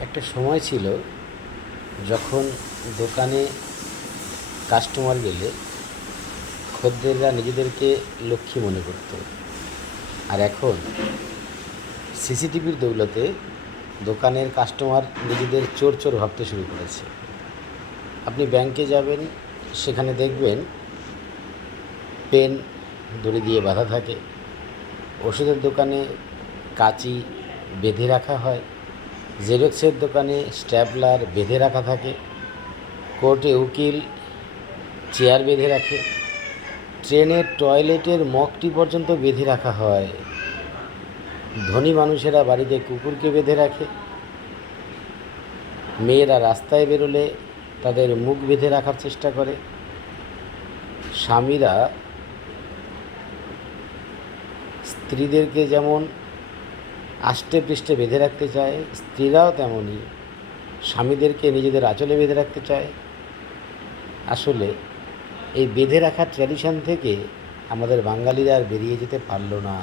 একটা সময় ছিল যখন দোকানে কাস্টমার গেলে খদ্দেররা নিজেদেরকে লক্ষ্মী মনে করত। আর এখন সিসিটিভির দৌলতে দোকানের কাস্টমার নিজেদের চোর চোর ভাবতে শুরু করেছে। আপনি ব্যাংকে যাবেন, সেখানে দেখবেন পেন দড়ি দিয়ে বাঁধা থাকে। ওষুধের দোকানে কাঁচি বেঁধে রাখা হয়। জেরক্সের দোকানে স্ট্যাপলার বেঁধে রাখা থাকে। কোর্টে উকিল চেয়ার বেঁধে রাখে। ট্রেনের টয়লেটের মগটি পর্যন্ত বেঁধে রাখা হয়। ধনী মানুষেরা বাড়িতে কুকুরকে বেঁধে রাখে। মেয়েরা রাস্তায় বেরোলে তাদের মুখ বেঁধে রাখার চেষ্টা করে। স্বামীরা স্ত্রীদেরকে যেমন আষ্টে পৃষ্ঠে বেঁধে রাখতে চায়, স্ত্রীরাও তেমনই স্বামীদেরকে নিজেদের আঁচলে বেঁধে রাখতে চায়। আসলে এই বেঁধে রাখার ট্র্যাডিশন থেকে আমাদের বাঙালিরা আর বেরিয়ে যেতে পারল না।